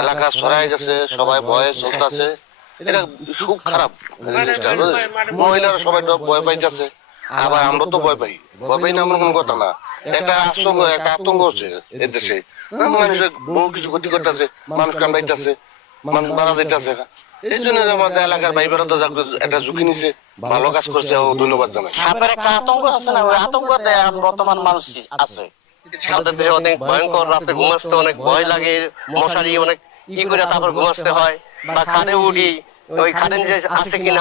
এলাকা ছড়াই গেছে, সবাই ভয়ে চলতেছে। এটা খুব খারাপ জিনিসটা। মহিলারা সবাই ভয় পাইতেছে, আবার আমরা তো ভয় পাই। ভয় পাই না এমন কোনো কথা না, একটা আতঙ্ক, একটা আতঙ্ক হচ্ছে এ দেশে। মানুষের বহু কিছু ক্ষতি করতেছে, মানুষ কামড়াইতেছে, মানুষ মারা যাইতেছে। এই জন্য আমাদের এলাকার ভাই বেড়া তো একটা ঝুঁকি নিছে, ভালো কাজ করছে, ও ধন্যবাদ জানাই। সাপের একটা আতঙ্ক আছে না, ওই আতঙ্কতে বর্তমান মানুষ আছে। আমাদের দেশে অনেক ভয়ঙ্কর, রাতে ঘুমাতে অনেক ভয় লাগে, মশারি অনেক ই করে তারপর ঘুমাতে হয়, বা খাটে উঠি, ওই খাটেন যে আছে কিনা